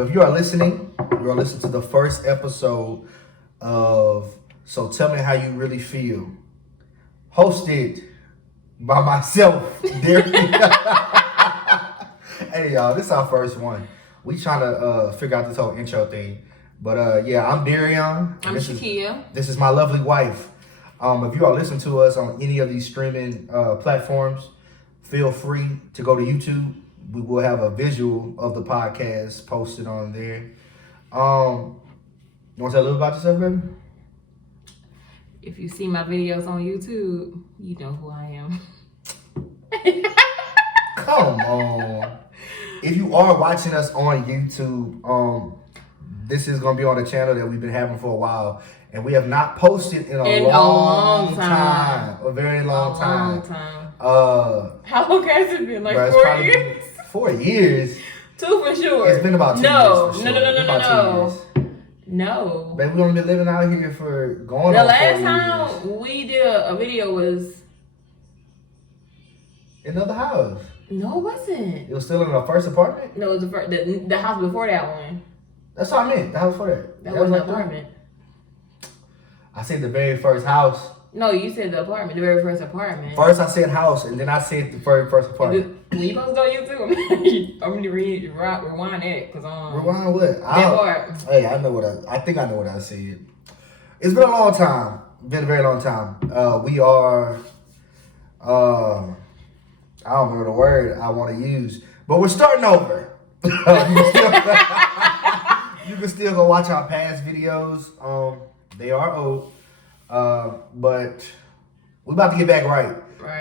Well, if you are listening to the first episode of So Tell Me How You Really Feel, hosted by myself, Darion. Hey, y'all, this is our first one. We trying to figure out this whole intro thing. But yeah, I'm Darion. I'm Shikkia. This is my lovely wife. If you are listening to us on any of these streaming platforms, feel free to go to YouTube. We will have a visual of the podcast posted on there. You want to tell a little about yourself, baby? If you see my videos on YouTube, you know who I am. Come on. If you are watching us on YouTube, this is going to be on the channel that we've been having for a while. And we have not posted in a long time. A very long time. How long has it been? Like 4 years? 4 years? 2 for sure. It's been about 2 years for sure. No. No. Baby, we only been living out here for going the on 4 last years. time we did a video was... Another house. No, it wasn't. It was still in the first apartment? No, it was the house before that one. That's what I meant. The house before that. That wasn't an apartment. I said the very first house. No, you said the apartment, the very first apartment. First I said house, and then I said the very first apartment. When you post on YouTube, I'm gonna rewind that, cause rewind what? That part. Hey, I think I know what I said. It's been a long time. Been a very long time. We are, I don't remember the word I want to use, but we're starting over. You can still go watch our past videos. They are old. But we're about to get back right.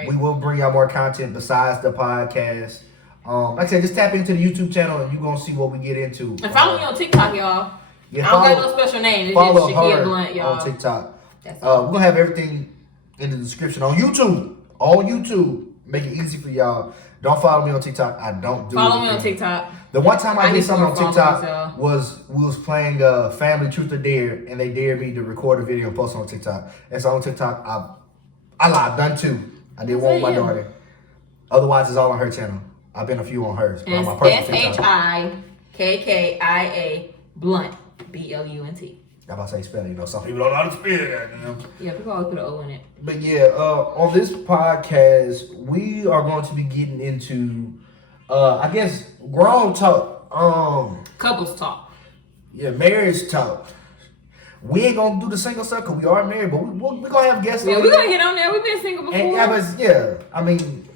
We will bring out more content besides the podcast. Like I said, just tap into the YouTube channel and you're going to see what we get into. And follow me on TikTok, y'all. Yeah, I don't got no special name. It's follow just Shikkia her Blunt, y'all. on TikTok. That's we're going to have everything in the description on YouTube. On YouTube. Make it easy for y'all. Don't follow me on TikTok. I don't do it. Follow me on TikTok. The one time I did something on TikTok was we was playing Family Truth or Dare, and they dared me to record a video and post it on TikTok. And so on TikTok, I lied, done two. I did one with my daughter. Otherwise, it's all on her channel. I've been a few on hers. And on my personal SHIKKIA Blunt, BLUNT. I'm about to say spelling. You know, some people don't know how to spell that. You know? Yeah, people always put an O in it. But yeah, on this podcast, we are going to be getting into, I guess, grown talk. Couples talk. Yeah, marriage talk. We ain't gonna do the single stuff because we are married, but we're gonna have guests. Yeah, we're gonna get on there. We've been single before. And, I mean,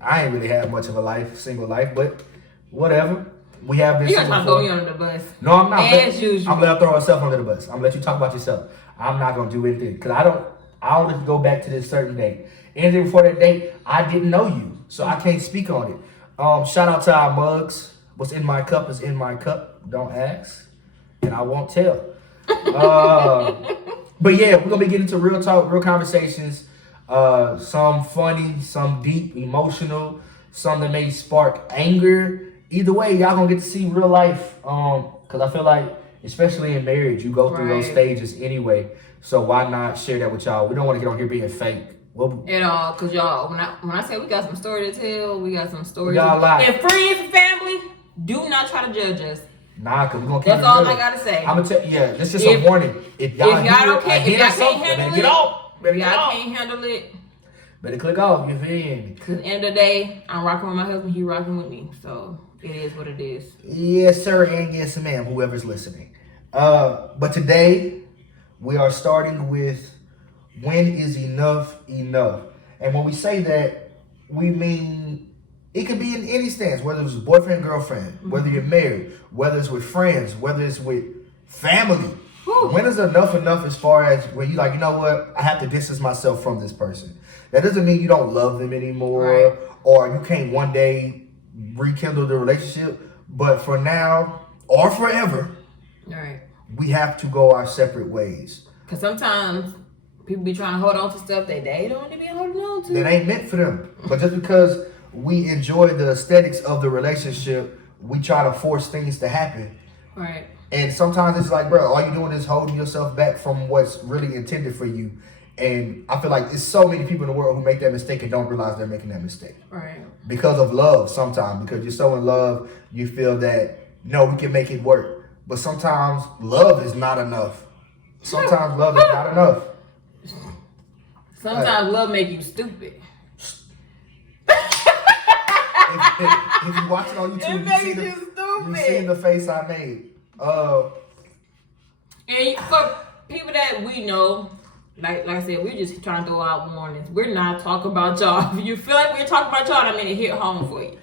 I ain't really had much of a single life, but whatever. We have been. You're gonna try to throw me under the bus. No, I'm not. As usual. I'm gonna throw myself under the bus. I'm gonna let you talk about yourself. I'm not gonna do anything because I don't let you go back to this certain date. Anything before that date, I didn't know you, so I can't speak on it. Shout out to our mugs. What's in my cup is in my cup. Don't ask, and I won't tell. But yeah, we're gonna be getting into real talk, real conversations. Some funny, some deep, emotional, some that may spark anger. Either way, y'all gonna get to see real life. Cause I feel like, especially in marriage, you go through those stages anyway. So why not share that with y'all? We don't want to get on here being fake. At all, cause y'all, when I say we got some story to tell, we got some stories. Y'all lie. And friends and family, do not try to judge us. Nah, cause we're gonna keep That's all I gotta say. I'm gonna tell you, yeah, that's just a warning. If y'all can't handle get off. If y'all can't handle it, better click off. You feel me? Cause at the end of the day, I'm rocking with my husband. He rocking with me. So it is what it is. Yes, sir, and yes, ma'am. Whoever's listening. But today we are starting with when is enough enough? And when we say that, we mean it could be in any stance, whether it's boyfriend, girlfriend, whether you're married, whether it's with friends, whether it's with family. When is enough as far as when you like, you know what, I have to distance myself from this person. That doesn't mean you don't love them anymore, or you can't one day rekindle the relationship. But for now or forever, we have to go our separate ways. Because sometimes people be trying to hold on to stuff that they don't need to be holding on to. That ain't meant for them. But just because we enjoy the aesthetics of the relationship, we try to force things to happen. Right. And sometimes it's like, bro, all you're doing is holding yourself back from what's really intended for you. And I feel like there's so many people in the world who make that mistake and don't realize they're making that mistake. Right. Because of love sometimes. Because you're so in love, you feel that no, we can make it work. But sometimes love is not enough. Sometimes love is not enough. Sometimes love make you stupid. If you watch it on YouTube, you see the face I made. And for people that we know, like I said, we're just trying to throw out warnings. We're not talking about y'all. If you feel like we're talking about y'all, that means it hit home for you.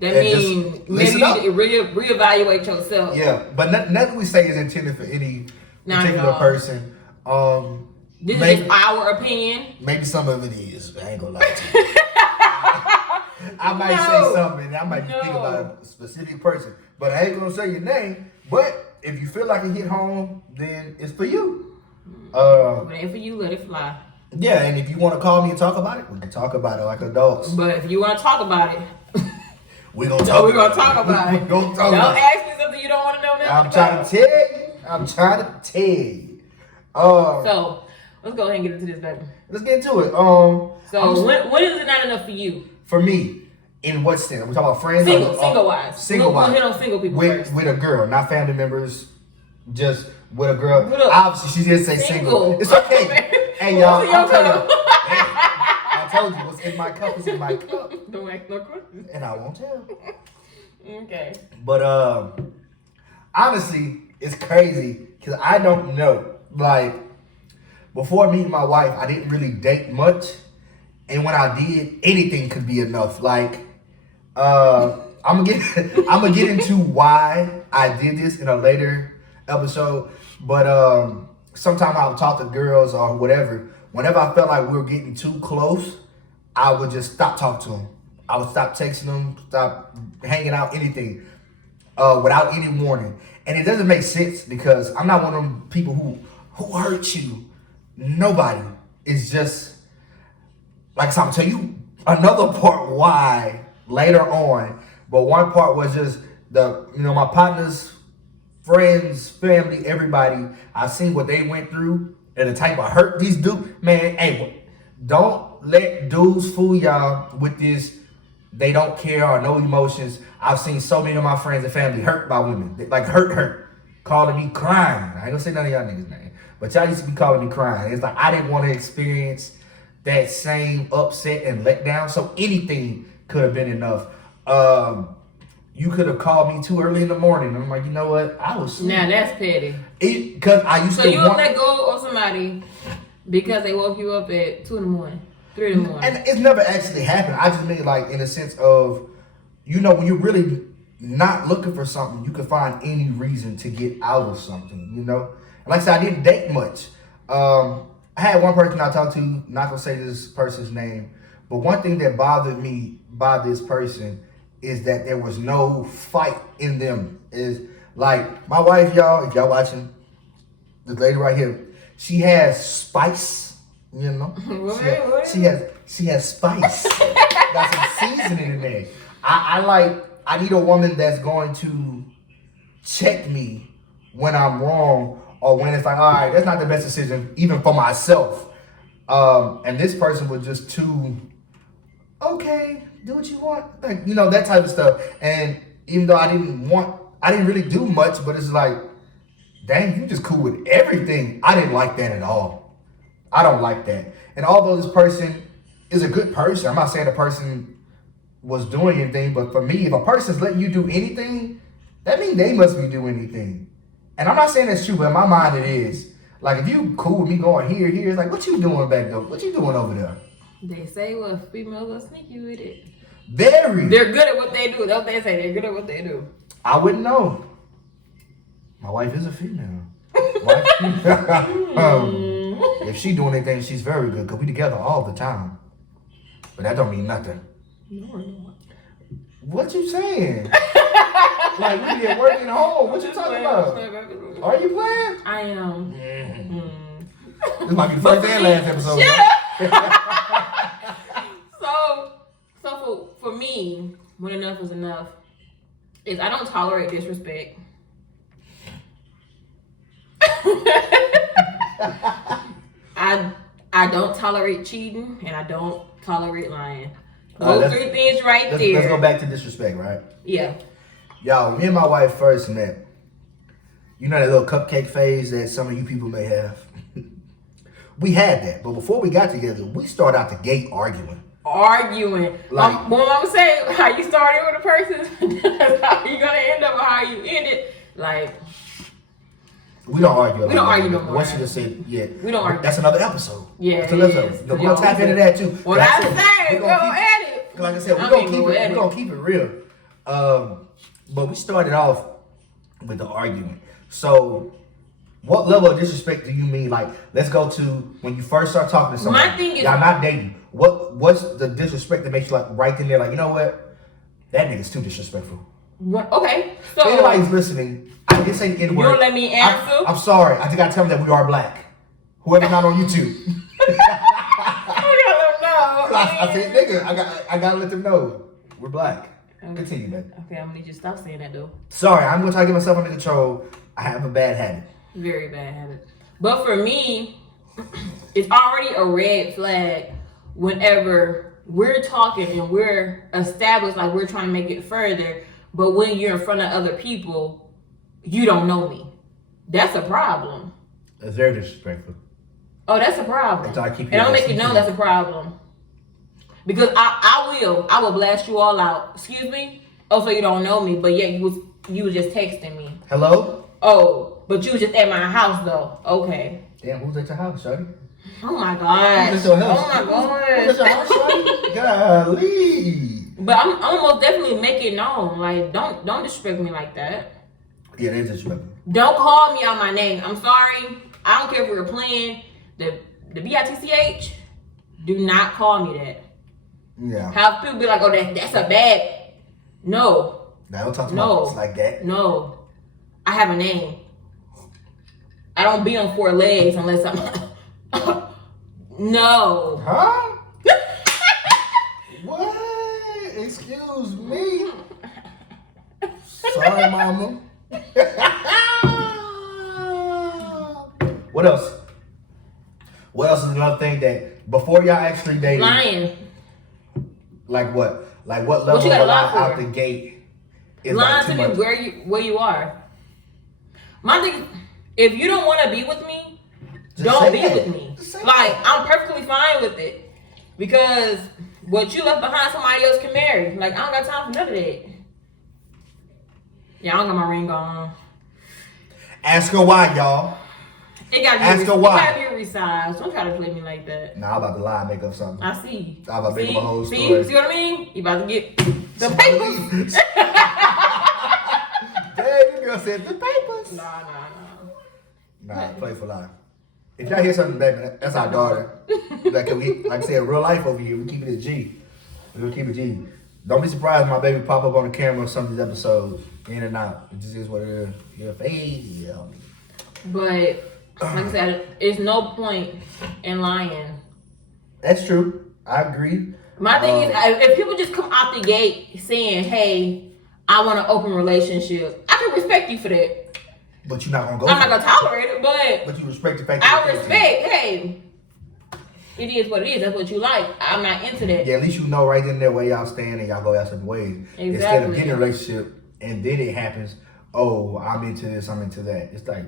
That means maybe you need to reevaluate yourself. Yeah, but nothing we say is intended for any particular person. This is just our opinion. Maybe some of it is. I ain't gonna lie to you. I might say something, and I might think about a specific person, but I ain't gonna say your name. But if you feel like it hit home, then it's for you. If it ain't for you, let it fly. Yeah, and if you want to call me and talk about it, we can talk about it like adults. But if you want to talk about it, we're gonna talk. Don't ask me something you don't want to know. I'm trying to tell you. So let's go ahead and get into this, baby. Let's get into it. So when is it not enough for you? For me, in what sense? We're talking about friends? Single wise. Single wise. We'll hit on single people first. With a girl, not family members. Just with a girl. Obviously, she did say single. It's okay. Hey, y'all. I told you what's in my cup is in my cup. Don't ask no questions. And I won't tell. Okay. But honestly, it's crazy because I don't know. Like, before meeting my wife, I didn't really date much. And when I did, anything could be enough. Like, I'm gonna get into why I did this in a later episode. But sometimes I'll talk to girls or whatever. Whenever I felt like we were getting too close, I would just stop talking to them. I would stop texting them, stop hanging out, anything, without any warning. And it doesn't make sense because I'm not one of them people who hurt you. Nobody. It's just, like I'm telling you another part why later on. But one part was just my partners, friends, family, everybody. I've seen what they went through and the type of hurt these dudes. Man, hey, don't let dudes fool y'all with this. They don't care or no emotions. I've seen so many of my friends and family hurt by women. Like hurt. Calling me crying. I ain't gonna say none of y'all niggas' name. But y'all used to be calling me crying. It's like I didn't want to experience that same upset and letdown. So anything could have been enough. You could have called me too early in the morning. And I'm like, you know what? I was sleeping. Now that's petty. Because I used to. So you let go of somebody because they woke you up at 2 in the morning, 3 in the morning. And it's never actually happened. I just mean like in a sense of, when you're really not looking for something, you can find any reason to get out of something, And like I said, I didn't date much. I had one person I talked to, not gonna say this person's name, but one thing that bothered me by this person is that there was no fight in them. Is like my wife, y'all, if y'all watching, this lady right here, she has spice, She has spice. Got some seasoning in there. I need a woman that's going to check me when I'm wrong or when it's like, all right, that's not the best decision, even for myself. And this person was just too, okay, do what you want. Like, that type of stuff. And even though I didn't really do much, but it's like, dang, you just cool with everything. I didn't like that at all. I don't like that. And although this person is a good person, I'm not saying the person was doing anything, but for me, if a person's letting you do anything, that means they must be doing anything. And I'm not saying that's true, but in my mind it is. Like, if you cool with me going here, it's like, what you doing back there? What you doing over there? They say, well, females are sneaky with it. Very. They're good at what they do. That's what they say. They're good at what they do. I wouldn't know. My wife is a female. If she doing anything, she's very good because we together all the time. But that don't mean nothing. No. What you saying? Like we be at work and home. What you talking about? Are you playing? I am. This might be the first and last episode. So for me, when enough is enough, is I don't tolerate disrespect. I don't tolerate cheating, and I don't tolerate lying. Those 3 things right there. Let's go back to disrespect, right? Yeah. Y'all, when me and my wife first met, you know that little cupcake phase that some of you people may have? We had that. But before we got together, we started out the gate arguing. Like, when mama say how you started with a person, that's how you gonna end up or how you end it. Like, we don't argue. We don't argue no more. Once you just said, yeah. We don't argue. That's another episode. Yeah, that's another episode. We're gonna tap into that too. Well, that's the thing. Go at it. Like I said, we're gonna keep it real. But we started off with the argument. So, what level of disrespect do you mean? Like, let's go to when you first start talking to somebody. My thing is, y'all not dating. What's the disrespect that makes you like right in there? Like, you know what? That nigga's too disrespectful. Okay, so anybody's listening, I didn't say the N word. You don't let me answer. I'm sorry. I think I tell them that we are black. Whoever's not on YouTube. I said, nigga, I gotta let them know we're black. Continue, man. Okay, I'm gonna need you to stop saying that though. Sorry, I'm gonna try to get myself under control. I have a bad habit. Very bad habit. But for me, it's already a red flag whenever we're talking and we're established, like we're trying to make it further, but when you're in front of other people, you don't know me. That's a problem. That's very disrespectful. Oh, that's a problem. And I'll make you know that's a problem. Because I will blast you all out. Excuse me? Oh, so you don't know me, but yet you was just texting me. Hello? Oh, but you was just at my house though. Okay. Damn, who's at your house, shawty? Oh my god. Who's at your house? Oh my god. Who's at your house, shawty? Golly. But I'm almost definitely make it known. Like, don't disrespect me like that. Yeah, that is disrespectful. Don't call me out my name. I'm sorry. I don't care if we were playing the BITCH. Do not call me that. Yeah. Have people be like, oh, that's a bad. No. Now don't talk to me like that. No. I have a name. I don't be on 4 legs unless I'm. No. Huh? What? Excuse me. Sorry, mama. What else? What else is another thing that before y'all actually dated? Lying. Like what? Like what level of lie out the gate is lying like to me where you are. My thing, if you don't want to be with me, don't be with me. Like, I'm perfectly fine with it. Because what you left behind, somebody else can marry. Like, I don't got time for none of that. Yeah, I don't got my ring on. Ask her why, y'all. It gotta be resized. Don't try to play me like that. Nah, I'm about to lie and make up something. I see. I'm about to make up a whole story. See what I mean? You about to get the papers. Damn, you girl said the papers. Nah. Play for life. If y'all hear something, baby, that's our daughter. Like I said, real life over here. We keep it a G. We'll keep it G. Don't be surprised my baby pop up on the camera on some of these episodes. In and out. It just is what it is. Your face. Yeah. But like I said, it's no point in lying. That's true. I agree. My thing is, if people just come out the gate saying, "Hey, I want an open relationship," I can respect you for that. But you're not gonna go. I'm not gonna tolerate it, but you respect the fact. I respect. Hey, it is what it is. That's what you like. I'm not into that. Yeah, at least you know right then and there where y'all stand and y'all go out some ways. Exactly. Instead of getting a relationship and then it happens. Oh, I'm into this. I'm into that. It's like,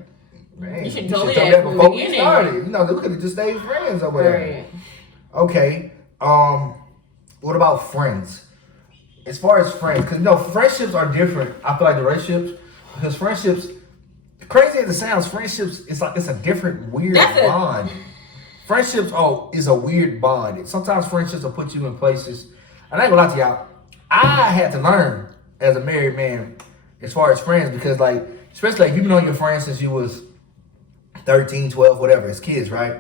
man, you should tell me that that from the before we beginning. started. You know, they could have just stayed friends or whatever. Right. Okay. What about friends? As far as friends, because friendships are different. I feel like the relationships, because friendships, crazy as it sounds, friendships it's a different weird bond. Friendships is a weird bond. Sometimes friendships will put you in places. And I ain't gonna lie to y'all, I had to learn as a married man as far as friends because especially if you've been on your friends since you was 13, 12, whatever, as kids, right?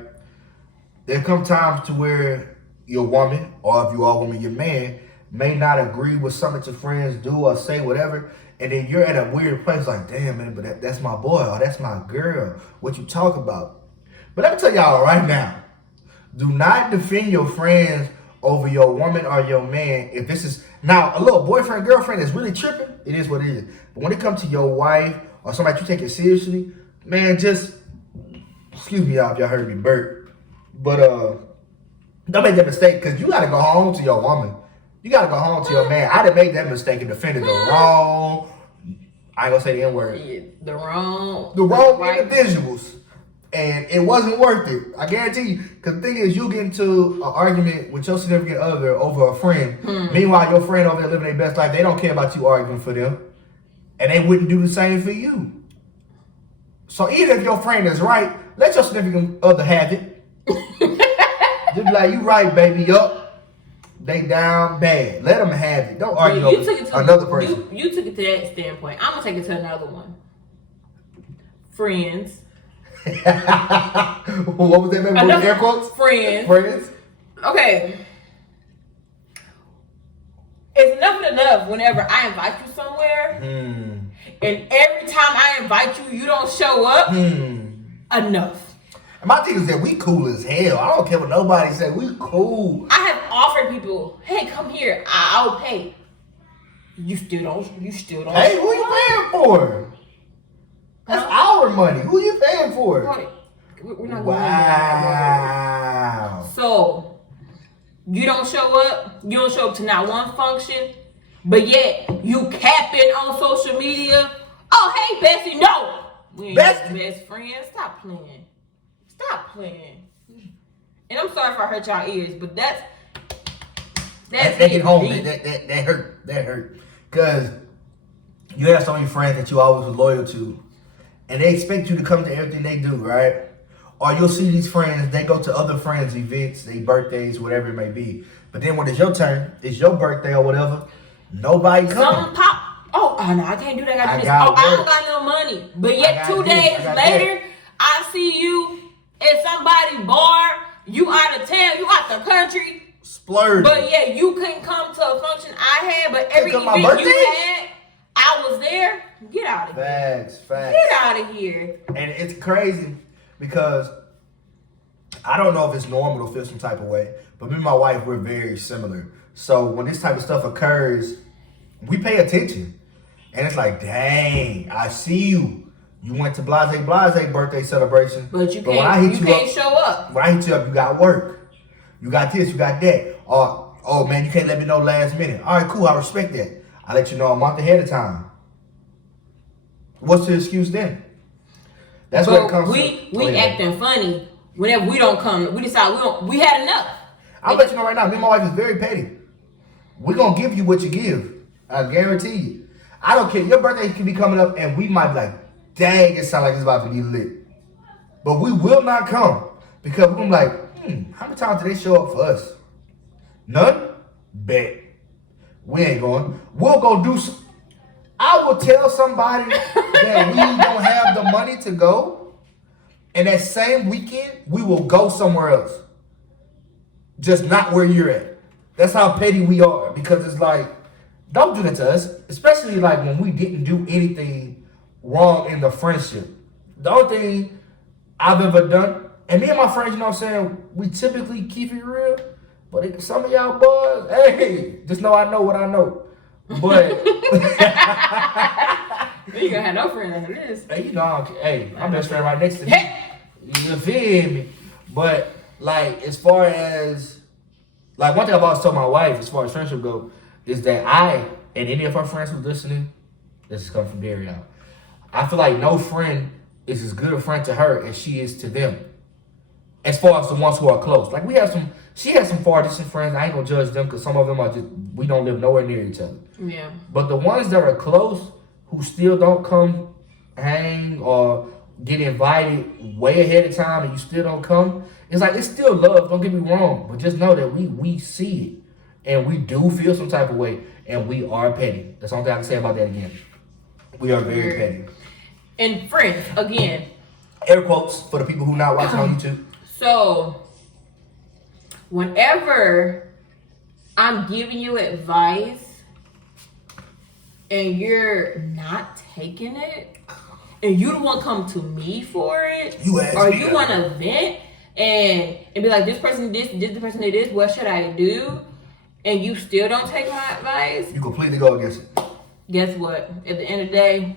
There come times to where your woman, or if you are a woman, your man, may not agree with something your friends do or say, whatever, and then you're at a weird place like, damn, man, but that's my boy or that's my girl. What you talk about? But let me tell y'all right now, do not defend your friends over your woman or your man. If this is, now, a little boyfriend, girlfriend is really tripping, it is what it is. But when it comes to your wife or somebody you take it seriously, man, just, excuse me y'all if y'all heard me burp, but don't make that mistake because you got to go home to your woman. You got to go home to your man. I done made that mistake and defended the wrong I ain't gonna say the N-word. Yeah, the wrong right individuals. And it wasn't worth it. I guarantee you. Because the thing is, you get into an argument with your significant other over a friend. Meanwhile, your friend over there living their best life, they don't care about you arguing for them. And they wouldn't do the same for you. So even if your friend is right, let your significant other have it. Just be like, you right, baby, yup. They down bad. Let them have it. Don't argue over another person. You took it to that standpoint. I'm going to take it to another one. Friends. What was that, baby? Air quotes? Friends. Okay. It's never enough whenever I invite you somewhere. And every time I invite you, you don't show up. Enough. And my thing is that we cool as hell. I don't care what nobody said. We cool. I have offered people, hey, come here. I'll pay. You still don't. Hey, who you paying for? That's our money. Who you paying for? We're not going wow. So, you don't show up. You don't show up to not one function. But yet, you capping on social media. Oh, hey, Bessie. No. We ain't best friends. Stop playing. And I'm sorry if I hurt y'all ears, but that hit home. That hurt. Because you have so many friends that you always were loyal to. And they expect you to come to everything they do, right? Or you'll see these friends, they go to other friends' events, their birthdays, whatever it may be. But then when it's your turn, it's your birthday or whatever, nobody comes. Something pop. Oh, no, I can't do that. I don't got no money. But yet 2 days later, I see you at somebody's bar. You out of town. You out the country. Splurge. But yeah, you couldn't come to a function I had. But every event you had, I was there. Get out of here. Facts. Get out of here. And it's crazy because I don't know if it's normal to feel some type of way, but me and my wife, we're very similar. So when this type of stuff occurs, we pay attention. And it's like, dang, I see you. You went to Blase birthday celebration. But you can't show up. When I hit you up, you got work. You got this, you got that. Oh man, you can't let me know last minute. All right, cool, I respect that. I let you know a month ahead of time. What's the excuse then? That's what it comes to. We acting funny whenever we don't come. We decide we had enough. I'll let you know right now, me and my wife is very petty. We're going to give you what you give. I guarantee you. I don't care. Your birthday can be coming up and we might be like, dang, it sounds like it's about to get lit. But we will not come because we're like, how many times did they show up for us? None? Bet. We ain't going. We'll go do some. I will tell somebody that we don't have the money to go, and that same weekend, we will go somewhere else. Just not where you're at. That's how petty we are, because it's like, don't do that to us, especially like when we didn't do anything wrong in the friendship. The only thing I've ever done, and me and my friends, you know what I'm saying, we typically keep it real, but some of y'all boys, hey, just know I know what I know. But you gonna have no friend after this. Hey, you know, my best friend right next to me. You feel me? But like, as far as like one thing I've always told my wife, as far as friendship go, is that I and any of her friends who's listening, this is coming from Darion. I feel like no friend is as good a friend to her as she is to them. As far as the ones who are close, like she has some far distant friends. I ain't gonna judge them because some of them are just, we don't live nowhere near each other. Yeah. But the ones that are close, who still don't come hang or get invited way ahead of time and you still don't come, it's like, it's still love, don't get me wrong. But just know that we see it and we do feel some type of way and we are petty. That's the only thing I can say about that again. We are very petty. And friends, again. Air quotes for the people who not watching on YouTube. So, whenever I'm giving you advice and you're not taking it, and you don't want to come to me for it, you want to vent and be like, this person did this, person did this, what should I do? And you still don't take my advice, you completely go against it. Guess what? At the end of the day,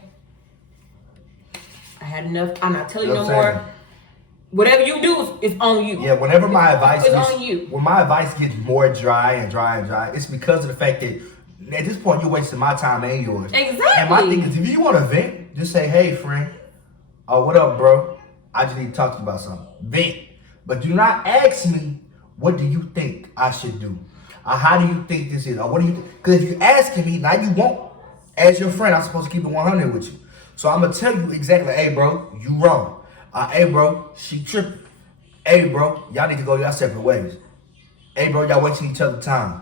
I had enough. I'm not telling you no more. Whatever you do is on you. Yeah, when my advice on you. When my advice gets more dry and dry and dry, it's because of the fact that At this point, you're wasting my time and yours. Exactly. And my thing is, if you want to vent, just say, hey, friend, what up, bro? I just need to talk to you about something. Vent. But do not ask me, what do you think I should do? Or how do you think this is? Or what do you think? Because if you're asking me, now you won't. As your friend, I'm supposed to keep it 100 with you. So I'm going to tell you exactly, hey, bro, you wrong. Hey, bro, she tripping. Hey, bro, y'all need to go your separate ways. Hey, bro, y'all wasting each other's time.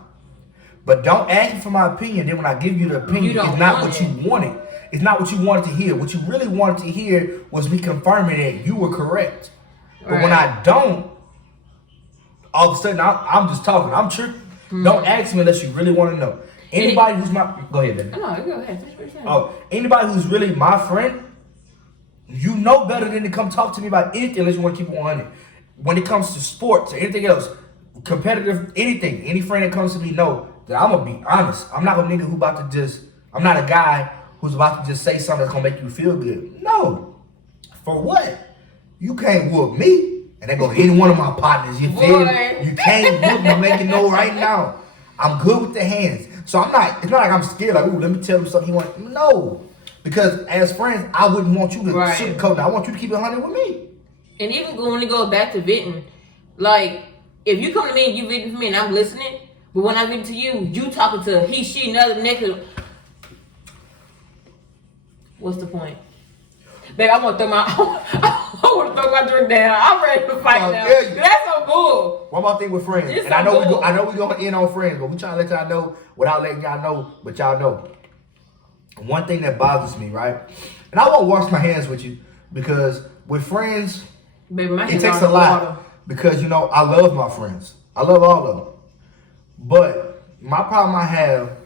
But don't ask me for my opinion. Then when I give you the opinion, it's not what you wanted. It's not what you wanted to hear. What you really wanted to hear was me confirming that you were correct. But when I don't, all of a sudden I'm just talking. I'm tripping. Don't ask me unless you really want to know. Anybody who's my go ahead, baby. No, go ahead. Oh, anybody who's really my friend, you know better than to come talk to me about anything unless you want to keep it 100. When it comes to sports or anything else, competitive, anything, any friend that comes to me know that I'm gonna be honest. I'm not a nigga who about to just. I'm not a guy who's about to just say something that's gonna make you feel good. No, for what? You can't whoop me, and that go to any one of my partners. You feel me? You can't whoop me. I'm letting you know right now. I'm good with the hands, so I'm not. It's not like I'm scared. Like, ooh, let me tell him something he wants. No, because as friends, I wouldn't want you to sugarcoat it. I want you to keep it 100 with me. And even when it goes back to venting, like if you come to me and you venting for me and I'm listening. But when I vent to you, you talking to he, she, another nigga. What's the point? Babe, I want to throw my drink down. I'm ready to fight now. That's so cool. One more thing with friends. It's and I know we're going to end on friends, but we trying to let y'all know without letting y'all know, but y'all know. One thing that bothers me, right? And I won't wash my hands with you because with friends, baby, it takes a lot. Because, you know, I love my friends. I love all of them. But my problem I have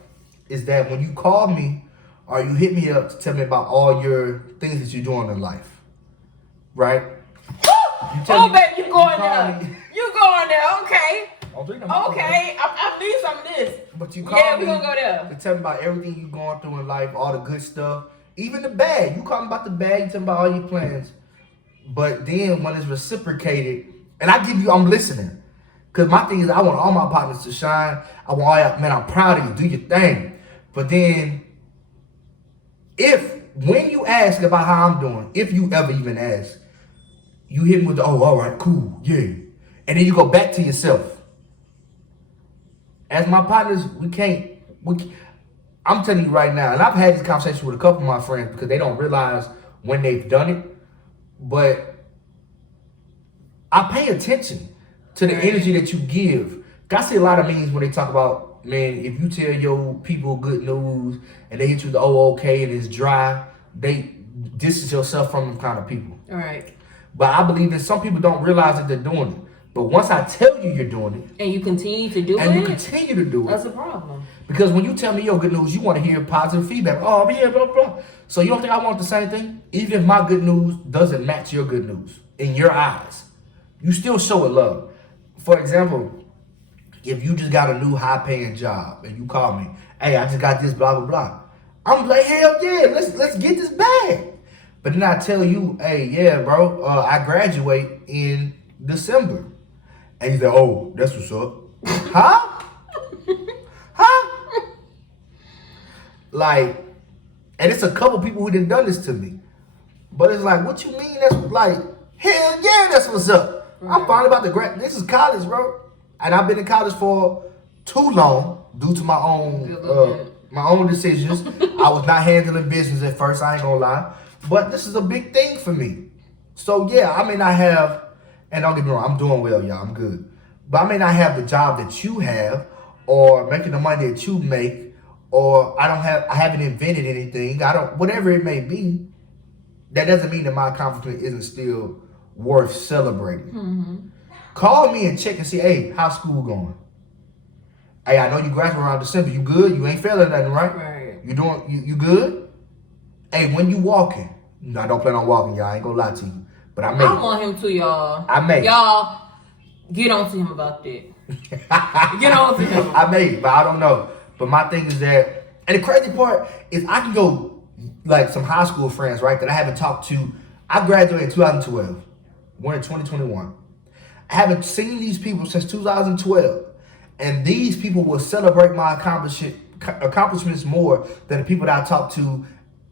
is that when you call me or you hit me up to tell me about all your things that you're doing in life, right? Oh, baby, you going there. You going there, okay. Okay, I need some of this. But you call me we're going to go there. to tell me about everything you're going through in life, all the good stuff, even the bad. You call me about the bad, you tell me about all your plans. But then when it's reciprocated, and I'm listening. Because my thing is, I want all my partners to shine. I want all y'all, man, I'm proud of you. Do your thing. But then, when you ask about how I'm doing, if you ever even ask, you hit me with the, oh, all right, cool, yeah. And then you go back to yourself. As my partners, I'm telling you right now, and I've had this conversation with a couple of my friends because they don't realize when they've done it, but I pay attention to the energy that you give. I see a lot of memes when they talk about, man, if you tell your people good news and they hit you with the okay and it's dry, they distance yourself from them kind of people. All right. But I believe that some people don't realize that they're doing it. But once I tell you you're doing it, and you continue to do that's a problem. Because when you tell me your good news, you want to hear positive feedback. Oh, yeah, blah, blah. So you don't think I want the same thing? Even if my good news doesn't match your good news in your eyes, you still show it love. For example, if you just got a new high-paying job and you call me, hey, I just got this, blah, blah, blah. I'm like, hell yeah, let's get this bag. But then I tell you, hey, yeah, bro, I graduate in December. And you say, oh, that's what's up. Huh? Huh? Like, and it's a couple people who done this to me. But it's like, what you mean? That's like, hell yeah, that's what's up. I'm finally about to graduate. This is college, bro. And I've been in college for too long due to my own decisions. I was not handling business at first, I ain't gonna lie. But this is a big thing for me. So yeah, I may not have, and don't get me wrong, I'm doing well, y'all, I'm good. But I may not have the job that you have, or making the money that you make, or I haven't invented anything, whatever it may be. That doesn't mean that my accomplishment isn't still worth celebrating. Mm-hmm. Call me and check and see, hey, how's school going? Hey, I know you graduated around December. You good? You ain't failing nothing, right? Right. You good? Hey, when you walking? No, I don't plan on walking, y'all. I ain't gonna lie to you. But I may. I want him to, y'all. I may. Y'all, get on to him about that. Get on to him. I may, but I don't know. But my thing is that, and the crazy part is I can go, like some high school friends, right, that I haven't talked to. I graduated in 2012. We're in 2021. I haven't seen these people since 2012. And these people will celebrate my accomplishment accomplishments more than the people that I talk to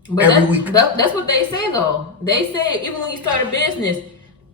But every week. That's what they say though. They say even when you start a business,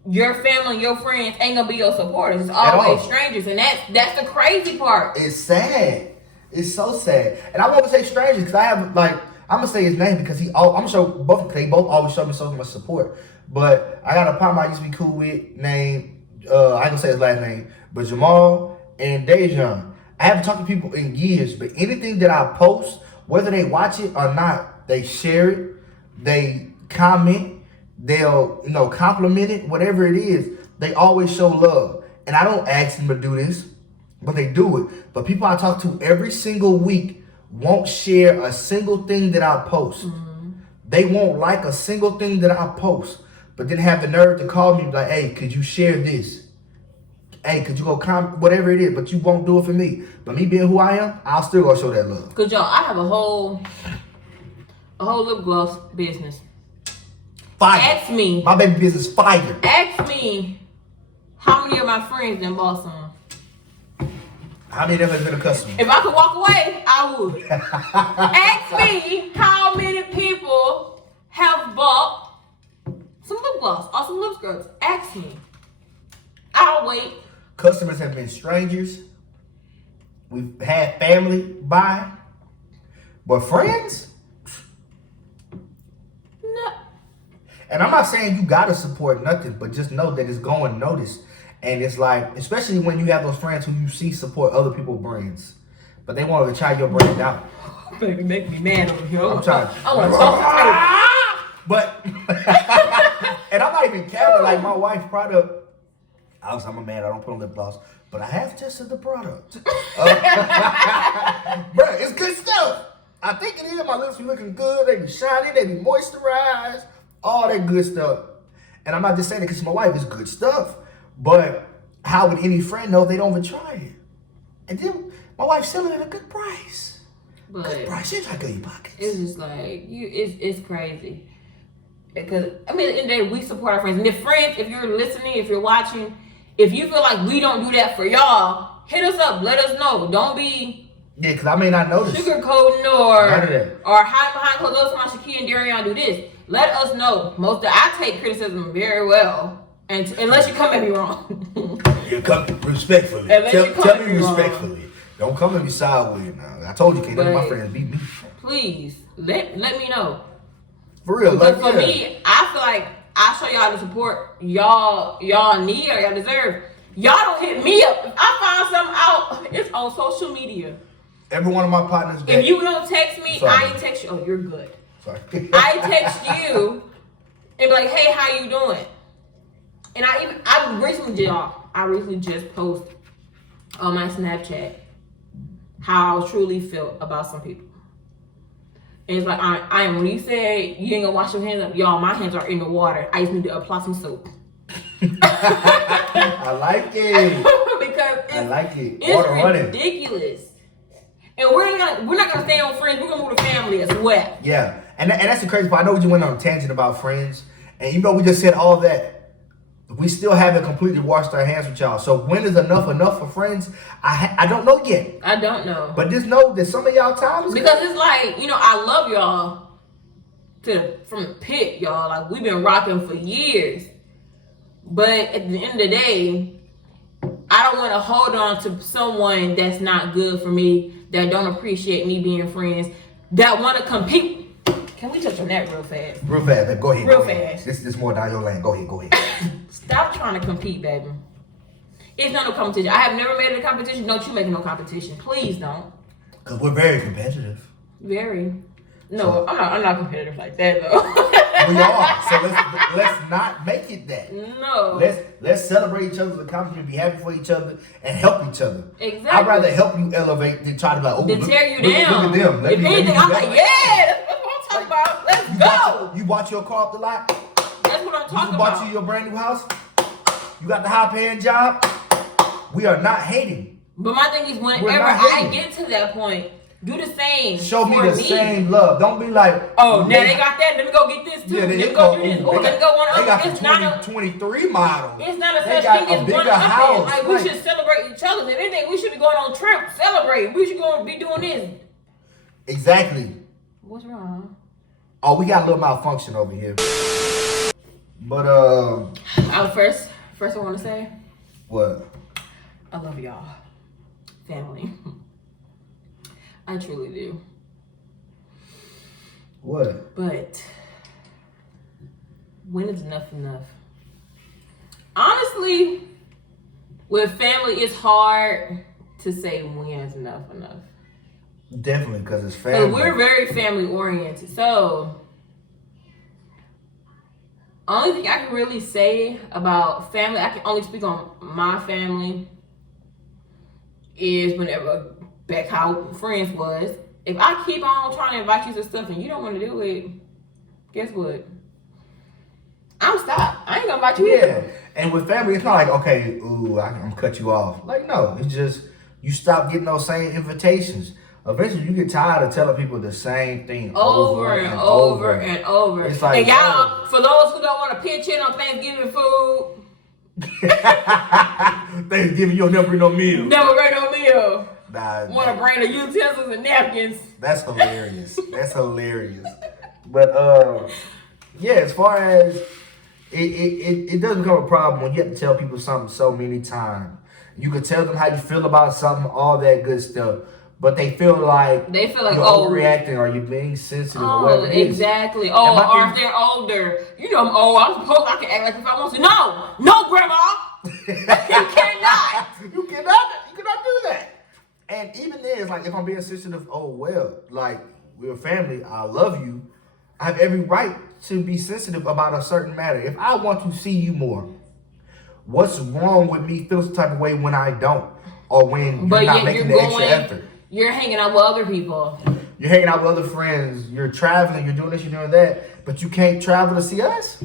your family and your friends ain't gonna be your supporters. It's always strangers, and that's the crazy part. It's sad. It's so sad. And I won't say strangers because I have like I'm gonna say his name because I'm gonna show both. They both always show me so much support. But I got a partner I used to be cool with named I ain't gonna say his last name, but Jamal and Darion. I haven't talked to people in years, but anything that I post, whether they watch it or not, they share it, they comment, they'll compliment it, whatever it is. They always show love, and I don't ask them to do this, but they do it. But people I talk to every single week won't share a single thing that I post. Mm-hmm. They won't like a single thing that I post, but then have the nerve to call me like, "Hey, could you share this? Hey, could you go comment, whatever it is," but you won't do it for me. But me being who I am, I'll still go show that love. Cause y'all, I have a whole lip gloss business. Fire. Ask me. My baby business fire. Ask me how many of my friends done bought some. How many of them have been a customer? If I could walk away, I would. Ask me how many people have bought some lip gloss or some lip scrubs. Ask me. I'll wait. Customers have been strangers. We've had family buy. But friends? No. And I'm not saying you gotta support nothing, but just know that it's going noticed. And it's like, especially when you have those friends who you see support other people's brands, but they want to try your brand out. Baby, make me mad over here. I'm trying. I want to talk to But, and I'm not even capping, like my wife's product. I'm a man, I don't put on lip gloss, but I have tested the product. Bruh, it's good stuff. I think it is. My lips be looking good. They be shiny. They be moisturized. All that good stuff. And I'm not just saying it because my wife is good stuff. But how would any friend know if they don't even try it? And then my wife's selling it at a good price. But good price. She's like, good in your pockets. It's just like, it's crazy. Because, I mean, at the end of the day, we support our friends. And if friends, if you're listening, if you're watching, if you feel like we don't do that for y'all, hit us up. Let us know. Don't be because I may not notice. Sugarcoating or hide behind closed doors. My Shikkia and Darion do this. Let us know. I take criticism very well, and unless you come at me wrong. You come respectfully. Tell me respectfully. Don't come at me sideways now. I told you, can't let my friends beat me. Please let me know. For real, because for me, I feel like I show y'all the support y'all need or y'all deserve. Y'all don't hit me up. If I find something out, it's on social media. Every one of my partners. If you don't text me, I ain't text you. Oh, you're good. Sorry. I text you and be like, "Hey, how you doing?" And I recently just posted on my Snapchat how I truly felt about some people. And it's like, when you say you ain't gonna wash your hands up, y'all, my hands are in the water. I just need to apply some soap. I like it. Because it's ridiculous. And we're not gonna stay on friends. We're gonna move to family as well. Yeah, and that's the crazy part. I know we just went on a tangent about friends, and even though we just said all that, we still haven't completely washed our hands with y'all. So when is enough for friends? I don't know yet. I don't know. But just know that some of y'all times because it's like, I love y'all from the pit, y'all. Like, we've been rocking for years. But at the end of the day, I don't want to hold on to someone that's not good for me, that don't appreciate me being friends, that want to compete. Can we touch on that real fast? Real fast, baby. Go ahead. Real fast. This is more down your lane. Go ahead. Stop trying to compete, baby. It's not no competition. I have never made it a competition. Don't you make no competition. Please don't. Because we're very competitive. Very. No, I'm not competitive like that, though. We are. So let's not make it that. No. Let's celebrate each other's accomplishments, be happy for each other, and help each other. Exactly. I'd rather help you elevate than try to be like, to tear you down. Look at them. If anything, I'm like, yeah, that's what I'm talking about. Let's go. You bought your car off the lot? That's what I'm talking You about. bought you your brand new house? You got the high paying job? We are not hating. But my thing is, whenever I get to that point, do the same. Show me the same love. Don't be like, oh, now they got that. Let me go get this too. Let me go do this. Oh, let me go one. They got the 2023 model. It's not a such thing as one up. Like, we should celebrate each other. If anything, we should be going on trips. Celebrate. We should go and be doing this. Exactly. What's wrong? Oh, we got a little malfunction over here. But First I want to say, what? I love y'all, family. I truly do. What? But when is enough enough? Honestly, with family, it's hard to say when is enough enough. Definitely, because it's family. We're very family oriented. So, only thing I can really say about family, I can only speak on my family, is whenever back how friends was. If I keep on trying to invite you to stuff and you don't want to do it, guess what? I'm stopped. I ain't gonna invite you either. And with family, it's not like, okay, ooh, I'm gonna cut you off. Like, no, it's just you stop getting those same invitations. Eventually, you get tired of telling people the same thing over and over and over. It's like, and y'all, for those who don't want to pitch in on Thanksgiving food, Thanksgiving, you'll never bring no meal. Never bring no meal. Nah, want to bring the utensils and napkins. That's hilarious. That's hilarious. But yeah, as far as it does become a problem when you have to tell people something so many times. You can tell them how you feel about something, all that good stuff, but they feel like you're overreacting or you're being sensitive or whatever it is. Exactly. Or if they're older, you know, I can act like if I want to. No, grandma. You cannot. You cannot do that. And even then, it's like, if I'm being sensitive, like, we're a family, I love you, I have every right to be sensitive about a certain matter. If I want to see you more, what's wrong with me feeling some type of way when I don't? Or when you're not making the extra effort? You're hanging out with other people. You're hanging out with other friends. You're traveling, you're doing this, you're doing that, but you can't travel to see us?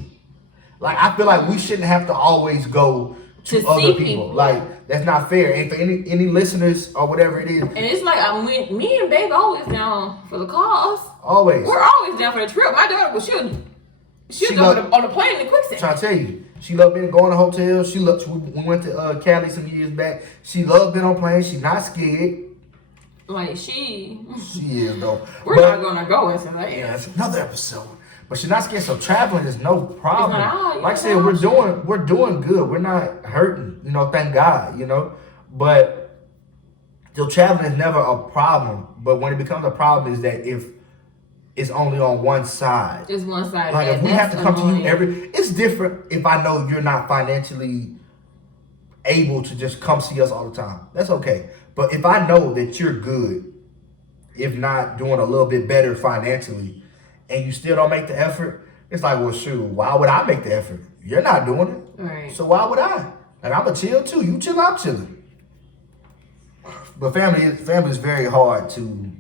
Like, I feel like we shouldn't have to always go to other people. Like, that's not fair. And for any listeners or whatever it is. And it's like, me and Babe always down for the cause. Always. We're always down for the trip. My daughter, she'll go on the plane in quicksand. Trying to tell you, she loved being going to hotels. We went to Cali some years back. She loved being on planes. She's not scared. Like she is though. We're not gonna go into that. Yeah, it's another episode. But she's not scared, so traveling is no problem. Like I said, we're doing good. We're not hurting, thank God, But still, traveling is never a problem. But when it becomes a problem is that if it's only on one side. Just one side. Like, if we have to come to you it's different if I know you're not financially able to just come see us all the time. That's okay. But if I know that you're good, if not doing a little bit better financially, and you still don't make the effort, it's like, well, shoot, why would I make the effort? You're not doing it. Right. So why would I? Like, I'm a chill too. You chill, I'm chilling. But family is very hard to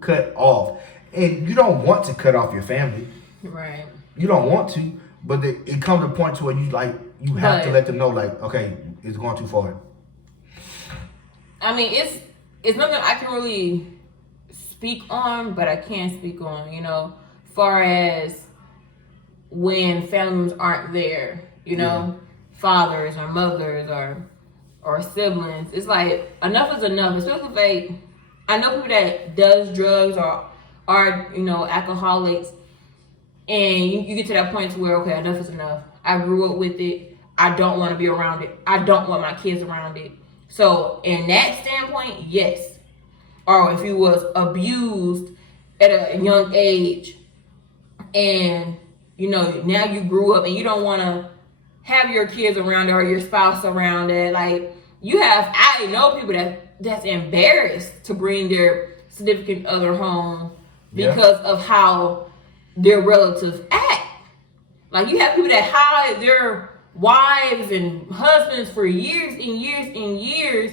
cut off. And you don't want to cut off your family. Right. You don't want to, but it comes to a point to where you have to let them know, like, okay, it's going too far. I mean, it's nothing I can really speak on, but I can speak on, far as when families aren't there, fathers or mothers or siblings. It's like, enough is enough. Especially if I know people that does drugs or are, alcoholics, and you get to that point to where, okay, enough is enough. I grew up with it. I don't want to be around it. I don't want my kids around it. So, in that standpoint, yes. Or if you was abused at a young age and, now you grew up and you don't want to have your kids around it or your spouse around it. Like, I know people that's embarrassed to bring their significant other home because of how their relatives act. Like, you have people that hide their wives and husbands for years and years and years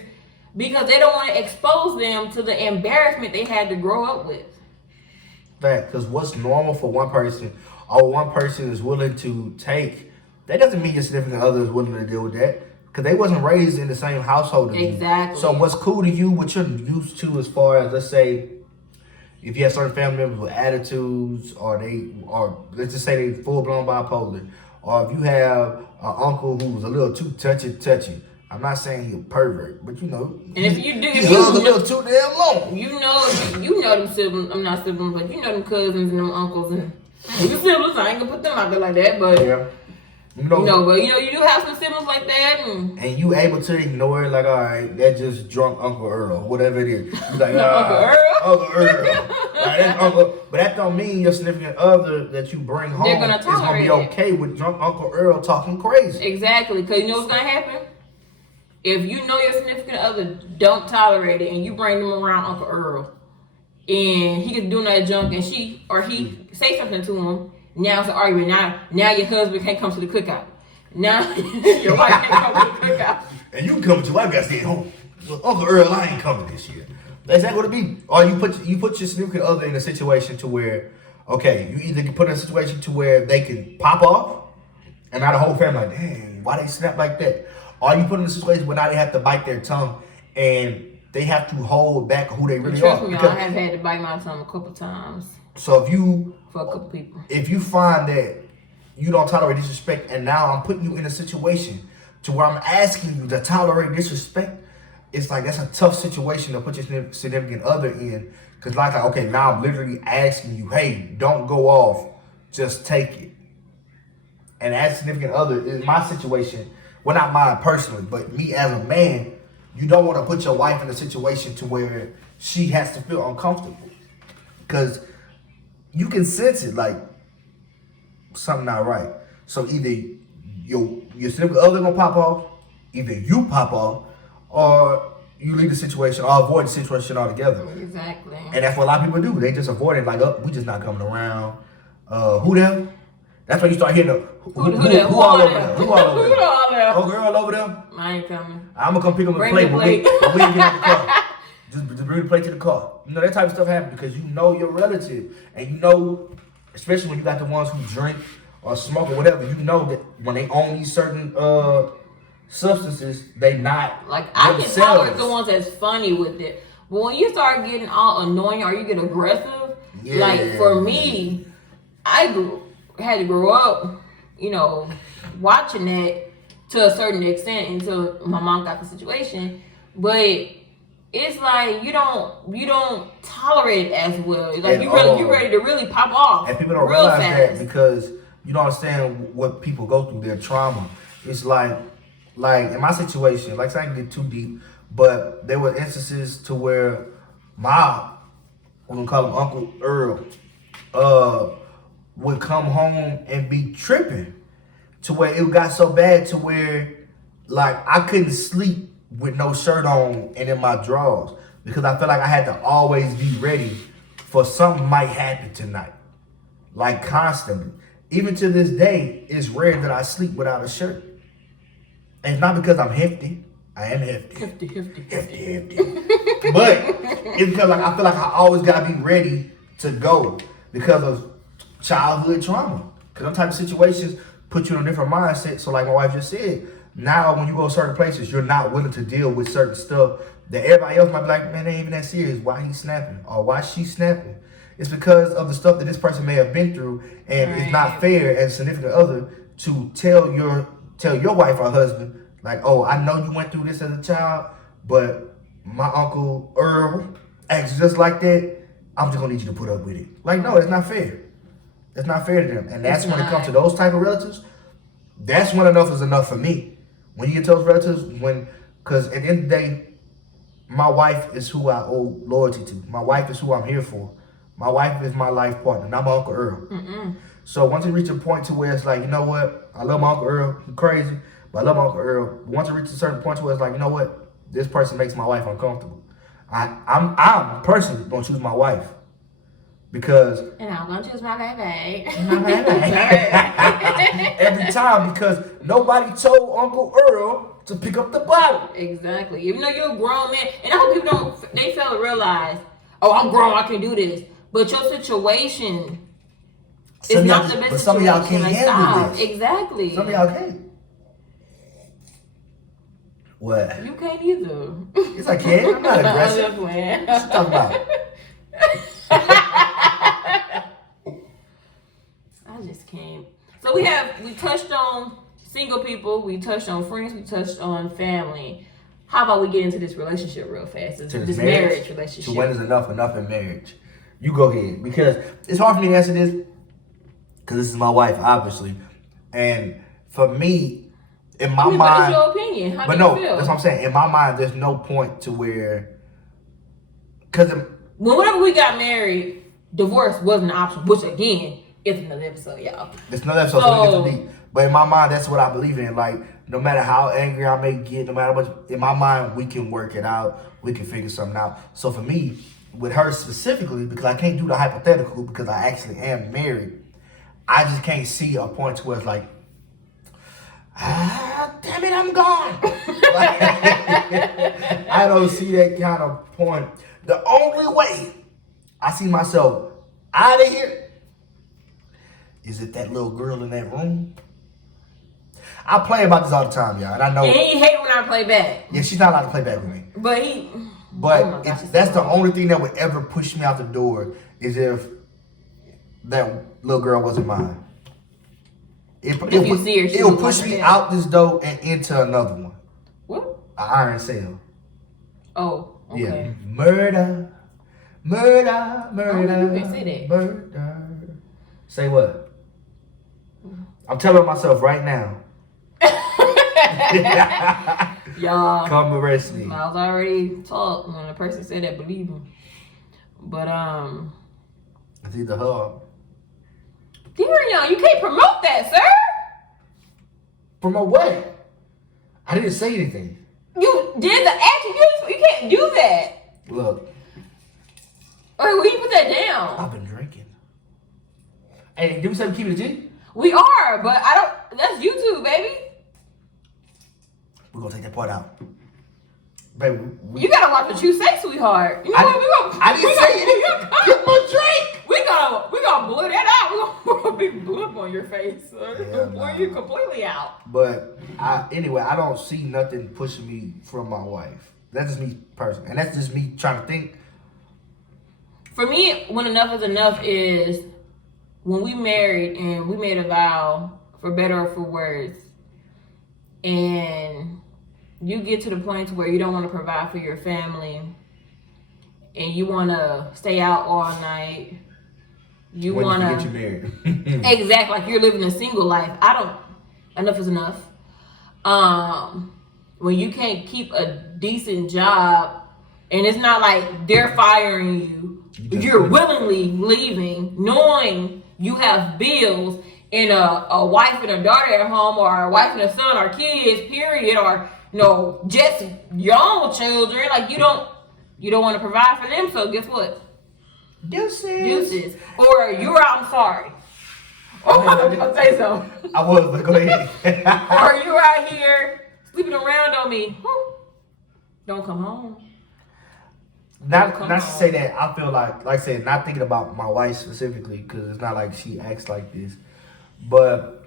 because they don't want to expose them to the embarrassment they had to grow up with. Fact, because what's normal for one person or one person is willing to take, that doesn't mean your significant other is willing to deal with that because they wasn't raised in the same household as exactly. you. So what's cool to you, what you're used to as far as, let's say, if you have certain family members with attitudes or let's just say they full-blown bipolar, or if you have an uncle who's a little too touchy. I'm not saying he's a pervert, but and if you do, he hugs a little too damn long. You know them siblings. I'm not siblings, but you know them cousins and them uncles and your siblings. I ain't gonna put them out there like that, but Yeah. you do have some siblings like that, and you able to ignore it, like, all right, that's just drunk Uncle Earl, whatever it is. You're like, Uncle Earl. Uncle Earl. Like, that's Uncle, but that don't mean your significant other that you bring home is gonna be okay with drunk Uncle Earl talking crazy. Exactly, because you know what's gonna happen. If you know your significant other don't tolerate it, and you bring them around Uncle Earl, and he gets doing that junk, and she or he say something to him. Now it's an argument. Now your husband can't come to the cookout. Now your wife can't come to the cookout. And you can come, but your wife got to stay at home. Well, Uncle Earl, I ain't coming this year. That's not what it be. Or you put your significant other in a situation to where, okay, you either can put in a situation to where they can pop off, and now the whole family like, dang, why they snap like that? Or you put in a situation where now they have to bite their tongue and they have to hold back who they really are. Trust me, I have had to bite my tongue a couple times. So if you for a couple people, if you find that you don't tolerate disrespect, and now I'm putting you in a situation to where I'm asking you to tolerate disrespect, it's like that's a tough situation to put your significant other in. Cause like okay, now I'm literally asking you, hey, don't go off, just take it. And as significant other in my situation, well, not mine personally, but me as a man, you don't want to put your wife in a situation to where she has to feel uncomfortable, because you can sense it, like something not right. So either your significant other gonna pop off, either you pop off, or you leave the situation or avoid the situation altogether. Exactly. And that's what a lot of people do. They just avoid it, like, oh, we just not coming around. Who them? That's when you start hearing who all over there? Who all over there? Oh, girl over there? I ain't coming. I'm gonna come pick up a plate, but we ain't get out the car. Just bring the plate to the car. You know, that type of stuff happens because you know your relative. And you know, especially when you got the ones who drink or smoke or whatever, you know that when they own these certain substances, they not like I can tolerate the ones that's funny with it. But when you start getting all annoying or you get aggressive, like for me, I had to grow up, you know, watching that to a certain extent until my mom got the situation. But it's like you don't tolerate it as well. Like you ready to really pop off. And people don't realize that because you don't understand what people go through, their trauma. It's like in my situation, like I didn't get too deep, but there were instances to where we're gonna call him Uncle Earl, would come home and be tripping to where it got so bad to where like I couldn't sleep with no shirt on and in my drawers because I felt like I had to always be ready for something might happen tonight, like constantly. Even to this day, it's rare that I sleep without a shirt. And it's not because I'm hefty. I am hefty. Hefty. But it's because like I feel like I always gotta be ready to go because of childhood trauma. Because them type of situations put you in a different mindset. So like my wife just said, now when you go to certain places, you're not willing to deal with certain stuff that everybody else might be like, man, they ain't even that serious. Why he snapping? Or why she snapping? It's because of the stuff that this person may have been through, and it's not fair as a significant other to tell your wife or husband, like, oh, I know you went through this as a child, but my Uncle Earl acts just like that. I'm just gonna need you to put up with it. Like, no, it's not fair. It's not fair to them. And that's when it comes to those type of relatives, that's when enough is enough for me. When you get to those relatives, because at the end of the day, my wife is who I owe loyalty to. My wife is who I'm here for. My wife is my life partner, not my Uncle Earl. Mm-mm. So once it reaches a point to where it's like, you know what, I love my Uncle Earl, he's crazy, but I love my Uncle Earl. But once it reaches a certain point to where it's like, you know what, this person makes my wife uncomfortable. I'm personally gonna choose my wife because. And I'm gonna choose my baby. Every time, because nobody told Uncle Earl to pick up the bottle. Exactly. Even though you're a grown man, and I hope people they fail to realize, oh, I'm grown, I can do this. But your situation is not the best situation. But some of y'all can't handle this. Exactly. Some of y'all can't. What? You can't either. Yes, I can. I'm not aggressive. What you talking about? I just can't. So we touched on single people, we touched on friends, we touched on family. how about we get into this relationship real fast? This marriage relationship. So when is enough in marriage? You go ahead, because it's hard for me to answer this, because this is my wife, obviously, and for me, in my mind, what is your opinion? How do you feel? That's what I'm saying. In my mind, there's no point to where, because whenever we got married, divorce wasn't an option. Which again, it's another episode, y'all. It's another episode, so we get too deep. But in my mind, that's what I believe in. Like, no matter how angry I may get, no matter what, in my mind, we can work it out. We can figure something out. So for me, with her specifically, because I can't do the hypothetical because I actually am married, I just can't see a point to where it's like, damn it, I'm gone. Like, I don't see that kind of point. The only way I see myself out of here is if that little girl in that room. I play about this all the time, y'all, and I know. And he hate when I play back. Yeah, she's not allowed to play back with me. But oh gosh, that's the only thing that would ever push me out the door is if that little girl wasn't mine. It will push me out this door and into another one. What? An iron cell. Oh, okay. Yeah. Murder. You can say that. Murder. Say what? I'm telling myself right now. Y'all, come arrest me. I was already taught when a person said that, believe him. But it's either her. Darion, you can't promote that, sir. Promote what? I didn't say anything. You did the action. You can't do that. Look. All right, will you put that down? I've been drinking. Hey, did we say we keep it a G? We are, but I don't. That's YouTube, baby. We're gonna take that part out. Baby, you gotta watch what you say, sweetheart. You know what? I didn't say anything. Get my drink. We gonna blur that out. We're gonna be blip on your face. Blur you completely out. But anyway, I don't see nothing pushing me from my wife. That's just me personally, and that's just me trying to think. For me, when enough is enough is when we married and we made a vow, for better or for worse, and you get to the point where you don't want to provide for your family and you want to stay out all night. You want to get you married. Exactly, like you're living a single life. Enough is enough. When you can't keep a decent job and it's not like they're firing you, you're willingly leaving knowing you have bills and a wife and a daughter at home, or a wife and a son, or kids, period, or just your own children. Like you don't want to provide for them. So guess what? Deuces. Or you're out. I'm sorry. I was gonna say so. I was, but go ahead. Or you're out here sleeping around on me. Don't come home. Not to say that I feel like I said, not thinking about my wife specifically, because it's not like she acts like this. But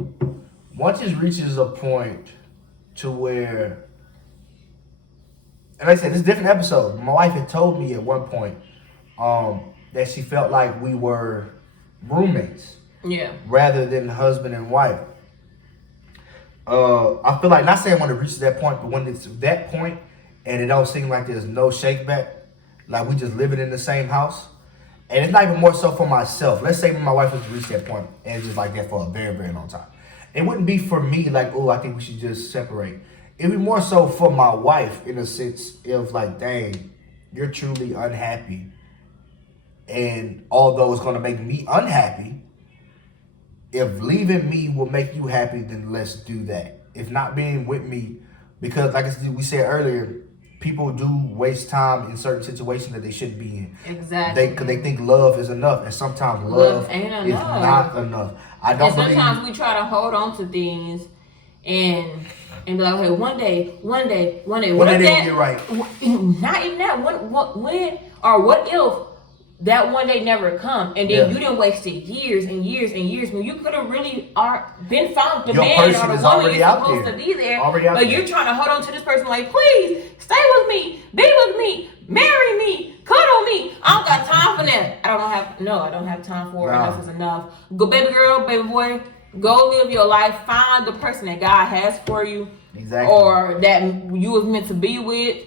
once it reaches a point to where, and like I said, this is a different episode. My wife had told me at one point that she felt like we were roommates. Yeah. Rather than husband and wife. I feel like, not saying I want to reach that point, but when it's that point and it don't seem like there's no shake back, like we just living in the same house. And it's not even more so for myself. Let's say my wife was to reach that point and it's just like that for a very, very long time. It wouldn't be for me like, oh, I think we should just separate. It'd be more so for my wife in a sense of like, dang, you're truly unhappy. And although it's going to make me unhappy, if leaving me will make you happy, then let's do that. If not being with me, because like we said earlier, people do waste time in certain situations that they shouldn't be in. Exactly. Because they think love is enough, and sometimes love is not enough. Sometimes we try to hold on to things and be like, okay, one day. One day they will get right. Not even that. When or what if that one day never come, and then you done wasted years and years and years when you could have really been found the man or the woman you're supposed to be there. But you're trying to hold on to this person like, please stay with me, be with me, marry me, cuddle me. I don't got time for that. I don't have time for it. Enough is enough. Go, baby girl, baby boy. Go live your life. Find the person that God has for you. Exactly. Or that you was meant to be with.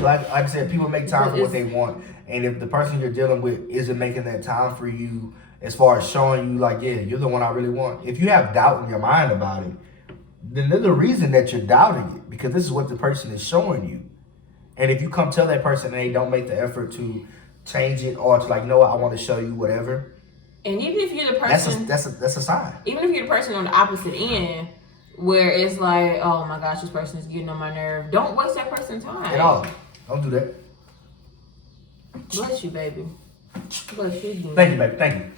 Like I said, people make time for what they want. And if the person you're dealing with isn't making that time for you, as far as showing you, like, yeah, you're the one I really want. If you have doubt in your mind about it, then there's a reason that you're doubting it. Because this is what the person is showing you. And if you come tell that person and they don't make the effort to change it or to, like, you know what, I want to show you whatever. And even if you're the person, that's a sign. Even if you're the person on the opposite end, where it's like, oh my gosh, this person is getting on my nerve. Don't waste that person's time. At all. Don't do that. Bless you, baby. Bless you. Thank you, baby. Thank you.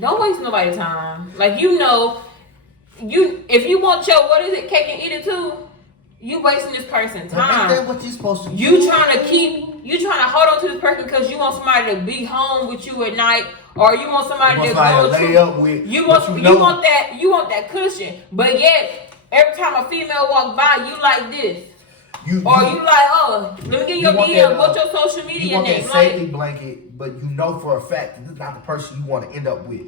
Don't waste nobody's time. Like, if you want your, what is it, cake and eat it too, you wasting this person's time. Ain't that what you're supposed to do? You trying to hold on to this person because you want somebody to be home with you at night, or you want somebody to go lay up with. You want that cushion, but yet every time a female walk by, you like this. You like, oh, let me get your DM. What's your social media name? You want that safety blanket, but you know for a fact that this is not the person you want to end up with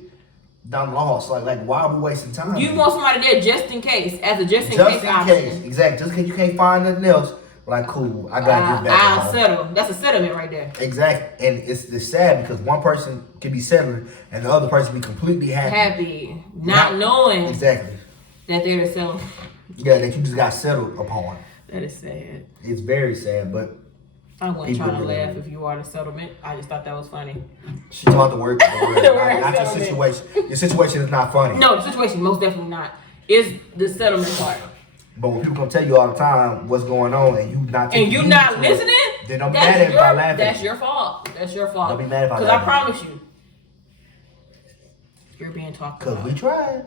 down the line. So like, why are we wasting time? You want somebody there just in case, as a just in case option. Exactly. Just in case you can't find nothing else. Like, cool, I gotta get back. I'll settle. That's a settlement right there. Exactly. And it's sad because one person can be settling and the other person be completely happy. Not knowing exactly that they're the settler. Yeah, that you just got settled upon. That is sad. It's very sad, but I wasn't trying to laugh if you are the settlement. I just thought that was funny. She talking about the word. Not your situation. Your situation is not funny. No, the situation most definitely not. It's the settlement part. But when people come tell you all the time what's going on and you not listening, then don't be mad at me by laughing. That's your fault. That's your fault. Don't be mad about that. Because I promise you, you're being talked about. Because we tried.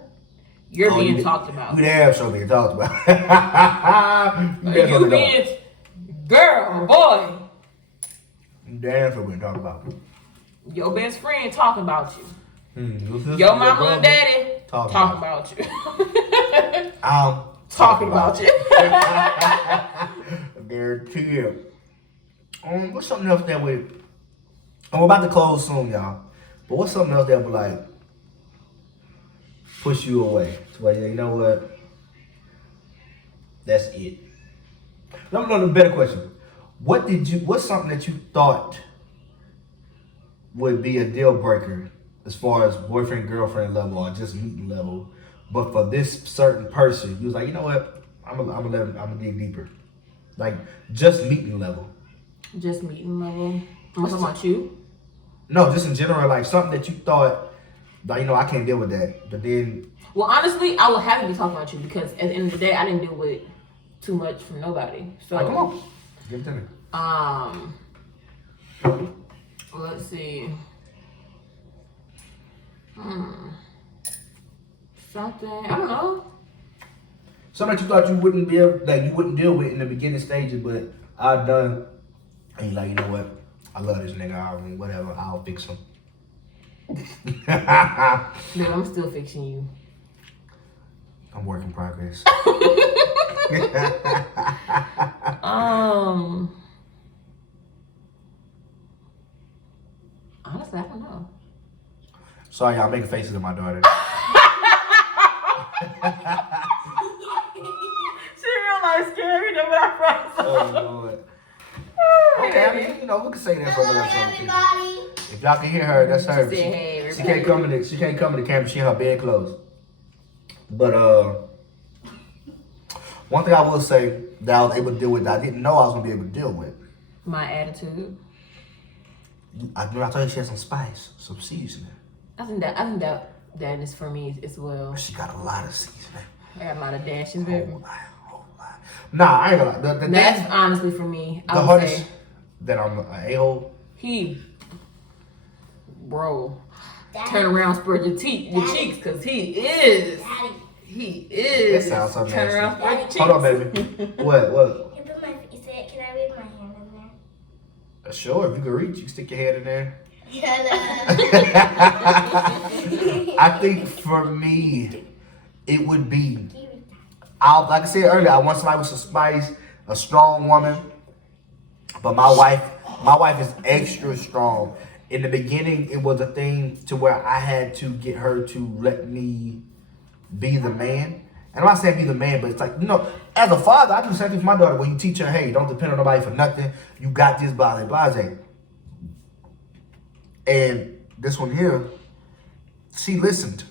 You're being talked about. We damn sure being talked about. You being girl, boy. You damn sure being talked about. Your best friend talking about you. Your mama and daddy talking about you. I'm talking about you. Guarantee you. What's something else that we're about to close soon, y'all. But what's something else that would like push you away? So like, you know what? That's it. Let me know the better question. What's something that you thought would be a deal breaker as far as boyfriend, girlfriend level or just meeting level? But for this certain person, you was like, you know what? I'm gonna dig deeper. Like just meeting level. Just meeting level. I'm talking about you? No, just in general, like something that you thought, like, you know, I can't deal with that. But then, well, honestly, I would have to be talking about you because at the end of the day, I didn't deal with too much from nobody. So come on, give it to me. Let's see. Something, I don't know. Something that you thought you wouldn't deal with in the beginning stages, but I've done, and you're like, you know what? I love this nigga. Whatever, I'll fix him. No, I'm still fixing you. I'm work in progress. Honestly, I don't know. Sorry, y'all making faces at my daughter. She real life scary than what I promised. Oh Lord. Okay, I mean, you know, we can say that for another episode. If y'all can hear her, that's her. She can't come in the camera. She in her bed clothes. But one thing I will say that I was able to deal with that I didn't know I was gonna be able to deal with. My attitude. I told you she had some spice, some seasoning. I think that is for me as well. She got a lot of seasoning. I got a lot of dashes, baby. Whole lot. Nah, I ain't gonna lie. That's honestly for me. The hardest that I'm an a-hole. Turn around, spread your cheeks, cause he is. That sounds so nasty. Turn around, spread your cheeks. Hold on, baby. What? Can I read my hand in there? Sure, if you can reach, you can stick your head in there. I think for me, it would be, like I said earlier, I want somebody with some spice, a strong woman. But my wife is extra strong. in the beginning, it was a thing to where I had to get her to let me be the man. And I'm not saying be the man, but it's like, as a father, I do the same thing for my daughter. When you teach her, hey, don't depend on nobody for nothing. You got this, blah, blah, blah. And this one here, she listened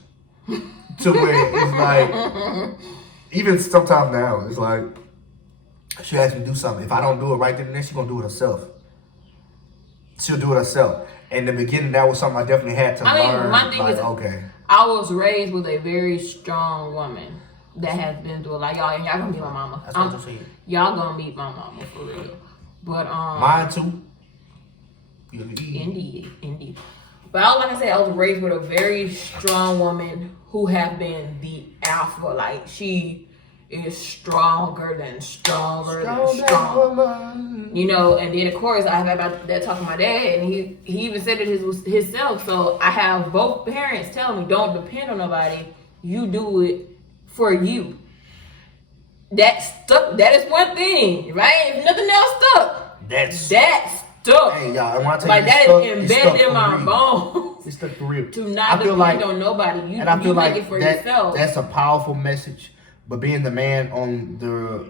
to where it's like, even sometimes now, it's like, she asks me to do something. If I don't do it right then and there, she's going to do it herself. She'll do it herself. In the beginning, that was something I definitely had to learn. My thing is, okay. I was raised with a very strong woman that has been through a lot. Y'all gonna meet my mama. That's what I'm saying. Y'all gonna meet my mama for real. But mine too. Indeed. But like I said, I was raised with a very strong woman who have been the alpha. Like she is stronger than strong. You know, and then of course I have about that talking to my dad, and he even said it himself. So I have both parents telling me, don't depend on nobody. You do it for you. That stuck. That is one thing, right? If nothing else stuck, that's stuck. Hey y'all, and when I tell like you that stuck, is embedded in my bones. It's stuck for real. To not depend on nobody. You, and I feel like make it for yourself. That's a powerful message. But being the man on the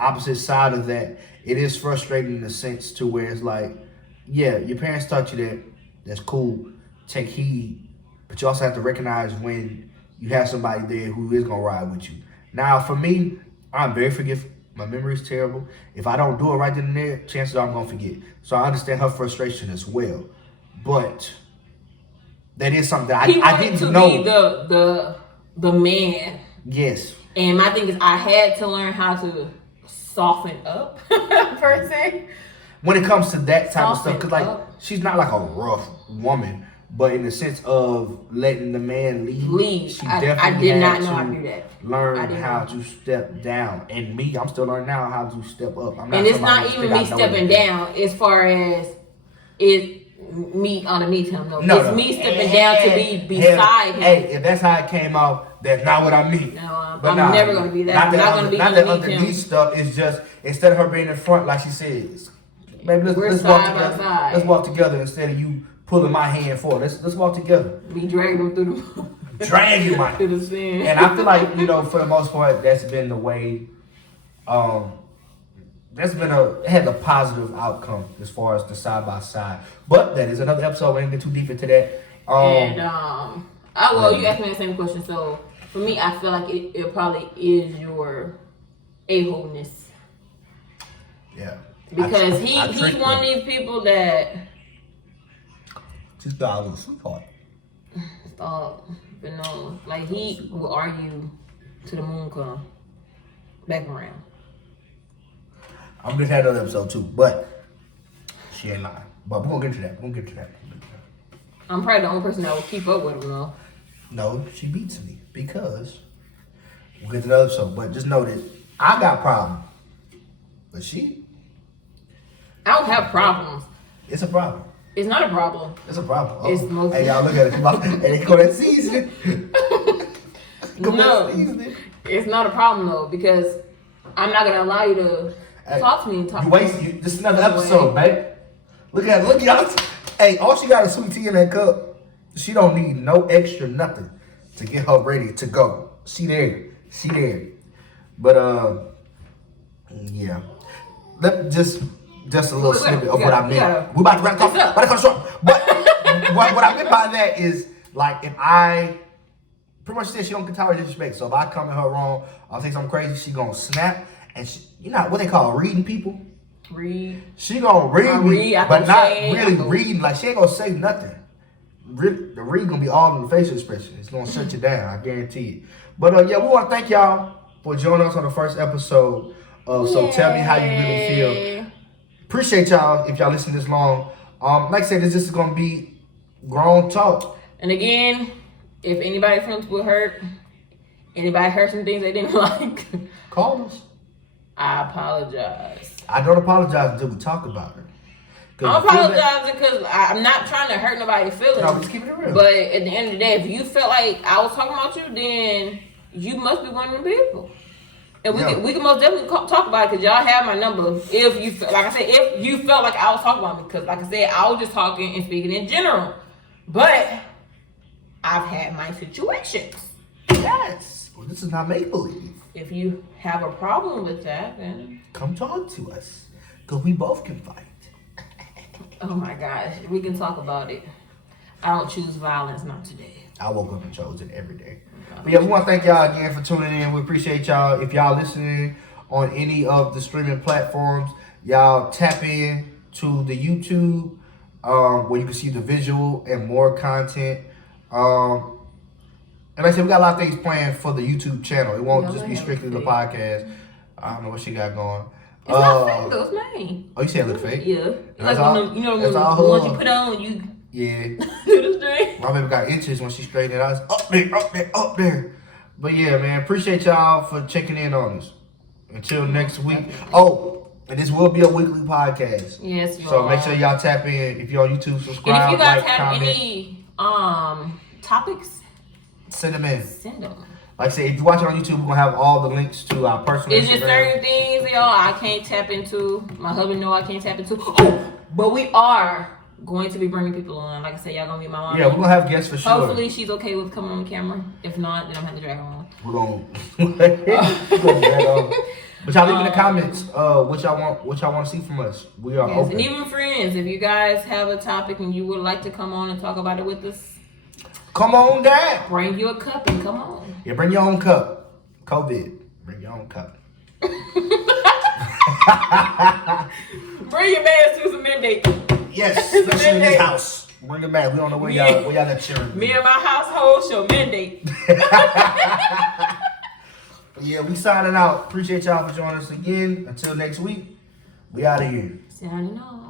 opposite side of that, it is frustrating in the sense to where it's like, yeah, your parents taught you that. That's cool. Take heed. But you also have to recognize when you have somebody there who is going to ride with you. Now, for me, I'm very forgetful. My memory is terrible. If I don't do it right then and there, chances are I'm going to forget. So I understand her frustration as well. But that is something that I didn't know. He wanted to be the man. Yes. And my thing is, I had to learn how to soften up, per se. When it comes to that type of stuff, because like she's not like a rough woman, but in the sense of letting the man lead, she definitely did not know how to do that. Learn how to step down. And me, I'm still learning now how to step up. I'm not and it's not even me stepping down as far as it's me underneath him. No, it's me stepping down to be beside him. Hey, if that's how it came out, that's not what I mean. No, I'm never going to be that. I'm not going to be underneath him. Stuff is just, instead of her being in front, like she says, maybe let's walk together. Side. Let's walk together instead of you pulling my hand forward. Let's walk together. Be dragging them through the dragging my through the sand. And I feel like, for the most part, that's been the way. It had a positive outcome as far as the side by side. But that is another episode. We didn't get too deep into that. You asked me the same question. So for me, I feel like it probably is your a-holeness. Yeah. Because he's one of these people that just got a little sweetheart. Stop. But no, like he will argue to the moon come back around. I'm just had another episode too, but she ain't lying. But we're gonna get to that. I'm probably the only person that will keep up with him though. No, she beats me because we'll get to another episode. But just know that I got problems, but I don't have problems. It's a problem. It's not a problem. It's a problem. Oh. It's mostly. Hey, y'all look at it. Hey, they call that seasoning. No, it's not a problem though because I'm not gonna allow you to talk to me and talk. This is another episode, babe. Look at y'all. Hey, all she got is sweet tea in that cup. She don't need no extra nothing to get her ready to go. She there. But yeah. Just a little snippet of what I meant. We about to wrap up. But what I meant by that is like if I pretty much said she don't get tired of disrespect. So if I come at her wrong, I'll say something crazy, she gonna snap. And she, what they call reading people? She gonna read me, but not really reading. Like she ain't gonna say nothing. Really, the read gonna be all in the facial expression. It's gonna shut you down, I guarantee it. But yeah, we want to thank y'all for joining us on the first episode of So Tell Me How You Really Feel. Appreciate y'all if y'all listen this long. Like I said, this is gonna be grown talk. And again, if anybody's feelings were hurt, anybody heard some things they didn't like, call us. I apologize. I don't apologize until we talk about it. I'm apologizing because I'm not trying to hurt nobody's feelings. No, just keep it real. But at the end of the day, if you felt like I was talking about you, then you must be one of the people. And we can most definitely talk about it because y'all have my number. If you like I said, if you felt like I was talking about me, because like I said, I was just talking and speaking in general. But I've had my situations. Yes. Well, this is not make believe. If you have a problem with that, then come talk to us, because we both can fight. Oh my gosh, we can talk about it. I don't choose violence, not today. I woke up and chose it every day. But yeah, we want to thank y'all again for tuning in. We appreciate y'all. If y'all listening on any of the streaming platforms, y'all tap in to the YouTube where you can see the visual and more content. And like I said, we got a lot of things planned for the YouTube channel. It won't just be strictly the podcast. I don't know what she got going. It's not fake though, it's mine. Oh, you said it look fake? Yeah. That's like all, when the ones you put on, you yeah. do the string. My baby got inches when she straightened it out. It's up there. But yeah, man, appreciate y'all for checking in on us. Until next week. Oh, and this will be a weekly podcast. Yes, so make sure y'all tap in. If you're on YouTube, subscribe. And if you guys like, have comment. any topics, send them in. Send them. Like I said, if you watch it on YouTube, we're gonna have all the links to our personal It's Instagram. just certain things, y'all, I can't tap into. My husband know I can't tap into. Oh, but we are going to be bringing people on. Like I said, y'all gonna meet my mom. Yeah, we're gonna have guests for sure. Hopefully she's okay with coming on camera. If not, then I'm gonna have to drag her on. We're gonna drag on. But y'all leave in the comments what y'all want to see from us. We are open. And even friends, if you guys have a topic and you would like to come on and talk about it with us, come on down. Bring you a cup and come on. Yeah, bring your own cup. COVID. Bring your own cup. Bring your man to some mandate. Yes, especially in this house. Bring it back. We don't know where y'all got children. Me and my household shall mandate. Yeah, we signing out. Appreciate y'all for joining us again. Until next week, we out of here. Signing off.